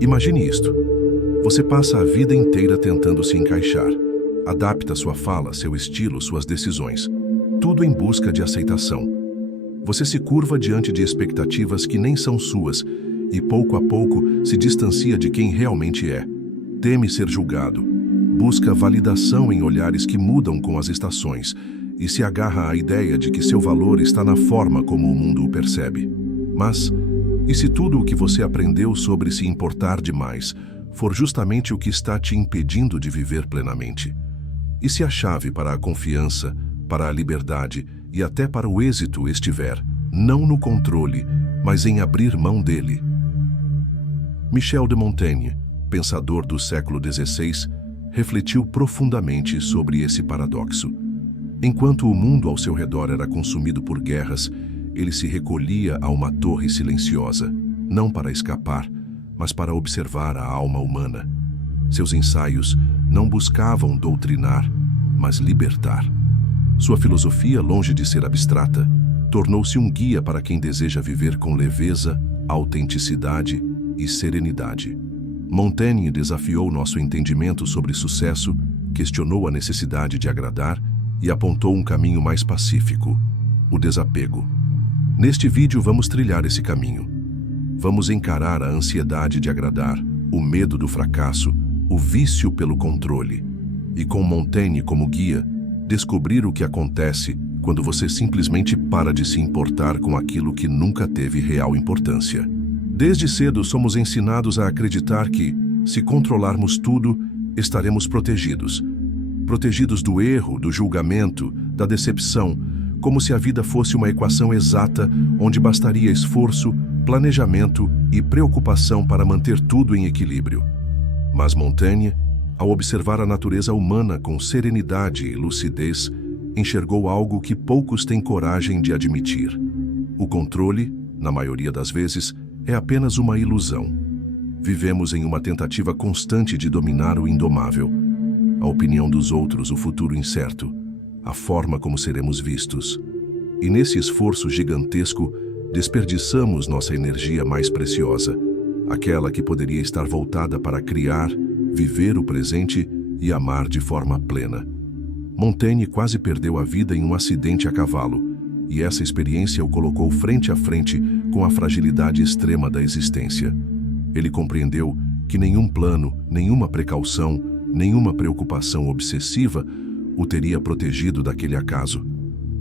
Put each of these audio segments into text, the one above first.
Imagine isto. Você passa a vida inteira tentando se encaixar. Adapta sua fala, seu estilo, suas decisões. Tudo em busca de aceitação. Você se curva diante de expectativas que nem são suas e, pouco a pouco, se distancia de quem realmente é. Teme ser julgado. Busca validação em olhares que mudam com as estações e se agarra à ideia de que seu valor está na forma como o mundo o percebe. Mas, e se tudo o que você aprendeu sobre se importar demais for justamente o que está te impedindo de viver plenamente? E se a chave para a confiança, para a liberdade e até para o êxito estiver, não no controle, mas em abrir mão dele? Michel de Montaigne, pensador do século XVI, refletiu profundamente sobre esse paradoxo. Enquanto o mundo ao seu redor era consumido por guerras, ele se recolhia a uma torre silenciosa, não para escapar, mas para observar a alma humana. Seus ensaios não buscavam doutrinar, mas libertar. Sua filosofia, longe de ser abstrata, tornou-se um guia para quem deseja viver com leveza, autenticidade e serenidade. Montaigne desafiou nosso entendimento sobre sucesso, questionou a necessidade de agradar e apontou um caminho mais pacífico: o desapego. Neste vídeo vamos trilhar esse caminho. Vamos encarar a ansiedade de agradar, o medo do fracasso, o vício pelo controle. E com Montaigne como guia, descobrir o que acontece quando você simplesmente para de se importar com aquilo que nunca teve real importância. Desde cedo somos ensinados a acreditar que, se controlarmos tudo, estaremos protegidos. Protegidos do erro, do julgamento, da decepção, como se a vida fosse uma equação exata onde bastaria esforço, planejamento e preocupação para manter tudo em equilíbrio. Mas Montaigne, ao observar a natureza humana com serenidade e lucidez, enxergou algo que poucos têm coragem de admitir. O controle, na maioria das vezes, é apenas uma ilusão. Vivemos em uma tentativa constante de dominar o indomável. A opinião dos outros, o futuro incerto, a forma como seremos vistos. E nesse esforço gigantesco, desperdiçamos nossa energia mais preciosa, aquela que poderia estar voltada para criar, viver o presente e amar de forma plena. Montaigne quase perdeu a vida em um acidente a cavalo, e essa experiência o colocou frente a frente com a fragilidade extrema da existência. Ele compreendeu que nenhum plano, nenhuma precaução, nenhuma preocupação obsessiva o teria protegido daquele acaso.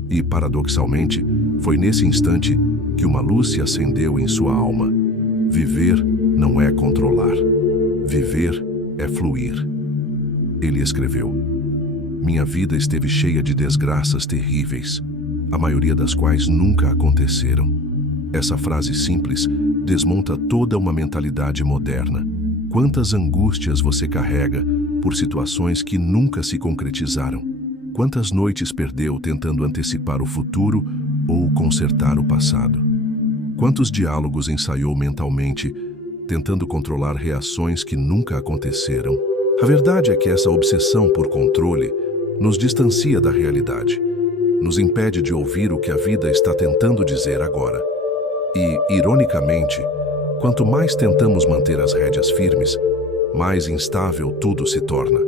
E, paradoxalmente, foi nesse instante que uma luz se acendeu em sua alma. Viver não é controlar. Viver é fluir. Ele escreveu: "Minha vida esteve cheia de desgraças terríveis, a maioria das quais nunca aconteceram." Essa frase simples desmonta toda uma mentalidade moderna. Quantas angústias você carrega por situações que nunca se concretizaram? Quantas noites perdeu tentando antecipar o futuro ou consertar o passado? Quantos diálogos ensaiou mentalmente, tentando controlar reações que nunca aconteceram? A verdade é que essa obsessão por controle nos distancia da realidade, nos impede de ouvir o que a vida está tentando dizer agora. E, ironicamente, quanto mais tentamos manter as rédeas firmes, mais instável tudo se torna.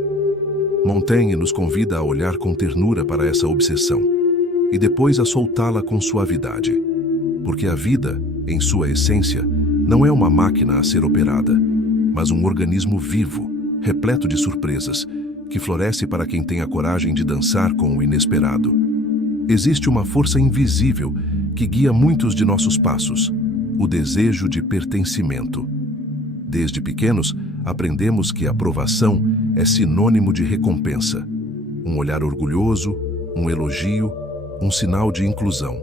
Montaigne nos convida a olhar com ternura para essa obsessão e depois a soltá-la com suavidade. Porque a vida, em sua essência, não é uma máquina a ser operada, mas um organismo vivo, repleto de surpresas, que floresce para quem tem a coragem de dançar com o inesperado. Existe uma força invisível que guia muitos de nossos passos: o desejo de pertencimento. Desde pequenos, aprendemos que a aprovação é sinônimo de recompensa. Um olhar orgulhoso, um elogio, um sinal de inclusão.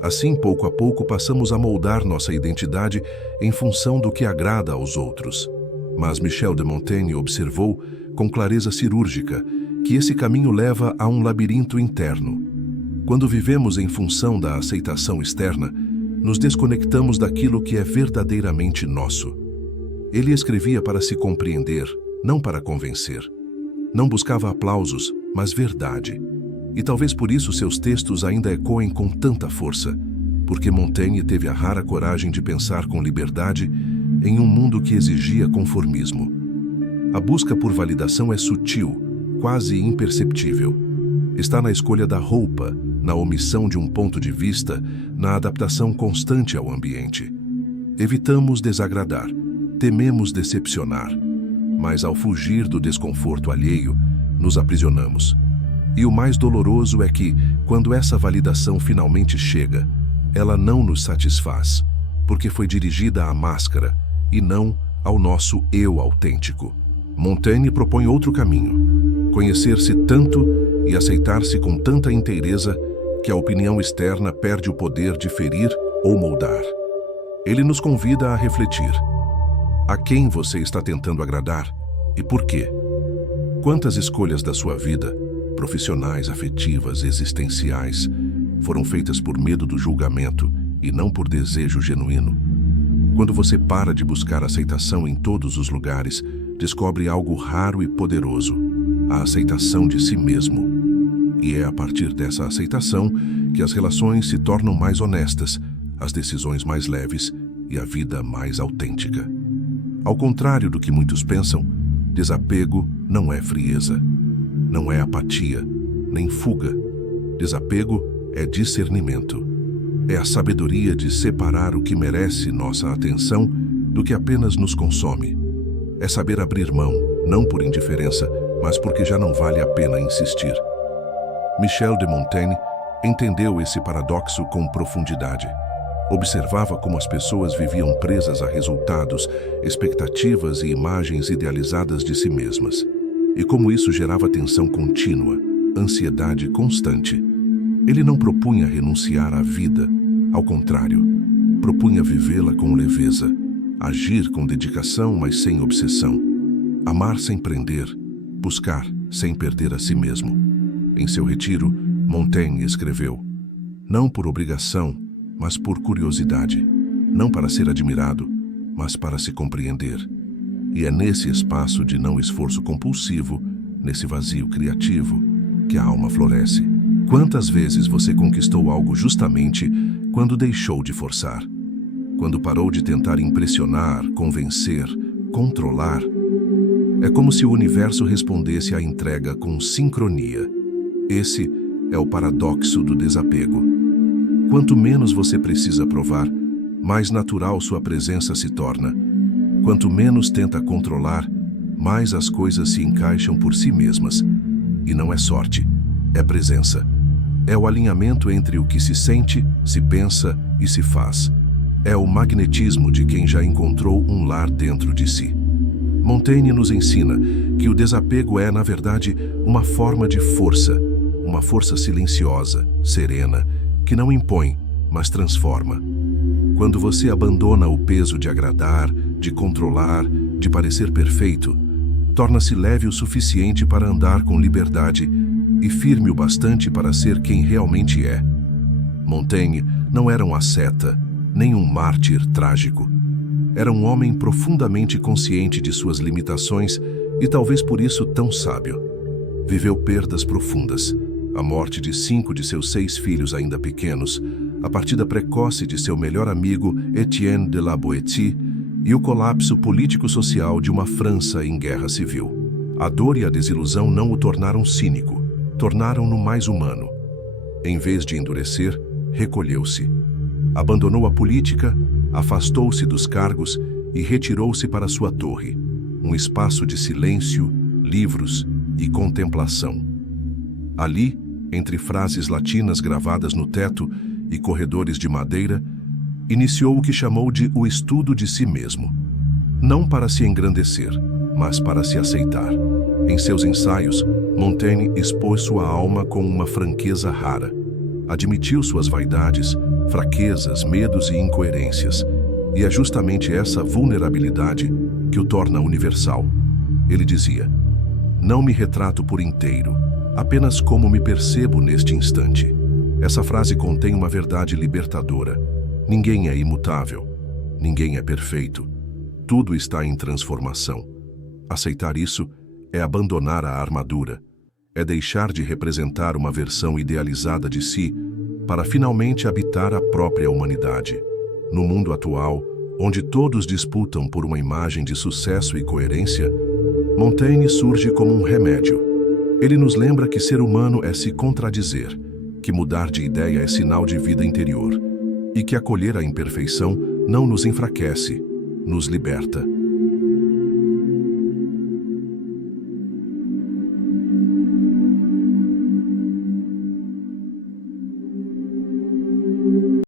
Assim, pouco a pouco, passamos a moldar nossa identidade em função do que agrada aos outros. Mas Michel de Montaigne observou, com clareza cirúrgica, que esse caminho leva a um labirinto interno. Quando vivemos em função da aceitação externa, nos desconectamos daquilo que é verdadeiramente nosso. Ele escrevia para se compreender, não para convencer. Não buscava aplausos, mas verdade. E talvez por isso seus textos ainda ecoem com tanta força, porque Montaigne teve a rara coragem de pensar com liberdade em um mundo que exigia conformismo. A busca por validação é sutil, quase imperceptível. Está na escolha da roupa, na omissão de um ponto de vista, na adaptação constante ao ambiente. Evitamos desagradar, tememos decepcionar, mas ao fugir do desconforto alheio, nos aprisionamos. E o mais doloroso é que, quando essa validação finalmente chega, ela não nos satisfaz, porque foi dirigida à máscara e não ao nosso eu autêntico. Montaigne propõe outro caminho: conhecer-se tanto e aceitar-se com tanta inteireza que a opinião externa perde o poder de ferir ou moldar. Ele nos convida a refletir. A quem você está tentando agradar e por quê? Quantas escolhas da sua vida, profissionais, afetivas, existenciais, foram feitas por medo do julgamento e não por desejo genuíno? Quando você para de buscar aceitação em todos os lugares, descobre algo raro e poderoso: a aceitação de si mesmo. E é a partir dessa aceitação que as relações se tornam mais honestas, as decisões mais leves e a vida mais autêntica. Ao contrário do que muitos pensam, desapego não é frieza, não é apatia, nem fuga. Desapego é discernimento. É a sabedoria de separar o que merece nossa atenção do que apenas nos consome. É saber abrir mão, não por indiferença, mas porque já não vale a pena insistir. Michel de Montaigne entendeu esse paradoxo com profundidade. Observava como as pessoas viviam presas a resultados, expectativas e imagens idealizadas de si mesmas, e como isso gerava tensão contínua, ansiedade constante. Ele não propunha renunciar à vida, ao contrário, propunha vivê-la com leveza, agir com dedicação, mas sem obsessão, amar sem prender, buscar sem perder a si mesmo. Em seu retiro, Montaigne escreveu: não por obrigação, mas por curiosidade, não para ser admirado, mas para se compreender. E é nesse espaço de não esforço compulsivo, nesse vazio criativo, que a alma floresce. Quantas vezes você conquistou algo justamente quando deixou de forçar? Quando parou de tentar impressionar, convencer, controlar? É como se o universo respondesse à entrega com sincronia. Esse é o paradoxo do desapego. Quanto menos você precisa provar, mais natural sua presença se torna. Quanto menos tenta controlar, mais as coisas se encaixam por si mesmas. E não é sorte, é presença. É o alinhamento entre o que se sente, se pensa e se faz. É o magnetismo de quem já encontrou um lar dentro de si. Montaigne nos ensina que o desapego é, na verdade, uma forma de força, uma força silenciosa, serena, que não impõe, mas transforma. Quando você abandona o peso de agradar, de controlar, de parecer perfeito, torna-se leve o suficiente para andar com liberdade e firme o bastante para ser quem realmente é. Montaigne não era um asceta, nem um mártir trágico. Era um homem profundamente consciente de suas limitações e talvez por isso tão sábio. Viveu perdas profundas, a morte de 5 de seus 6 filhos ainda pequenos, a partida precoce de seu melhor amigo Étienne de la Boétie e o colapso político-social de uma França em guerra civil. A dor e a desilusão não o tornaram cínico, tornaram-no mais humano. Em vez de endurecer, recolheu-se. Abandonou a política, afastou-se dos cargos e retirou-se para sua torre, um espaço de silêncio, livros e contemplação. Ali, entre frases latinas gravadas no teto e corredores de madeira, iniciou o que chamou de o estudo de si mesmo. Não para se engrandecer, mas para se aceitar. Em seus ensaios, Montaigne expôs sua alma com uma franqueza rara. Admitiu suas vaidades, fraquezas, medos e incoerências. E é justamente essa vulnerabilidade que o torna universal. Ele dizia: não me retrato por inteiro, apenas como me percebo neste instante. Essa frase contém uma verdade libertadora. Ninguém é imutável, ninguém é perfeito. Tudo está em transformação. Aceitar isso é abandonar a armadura, é deixar de representar uma versão idealizada de si para finalmente habitar a própria humanidade. No mundo atual, onde todos disputam por uma imagem de sucesso e coerência, Montaigne surge como um remédio. Ele nos lembra que ser humano é se contradizer, que mudar de ideia é sinal de vida interior, e que acolher a imperfeição não nos enfraquece, nos liberta.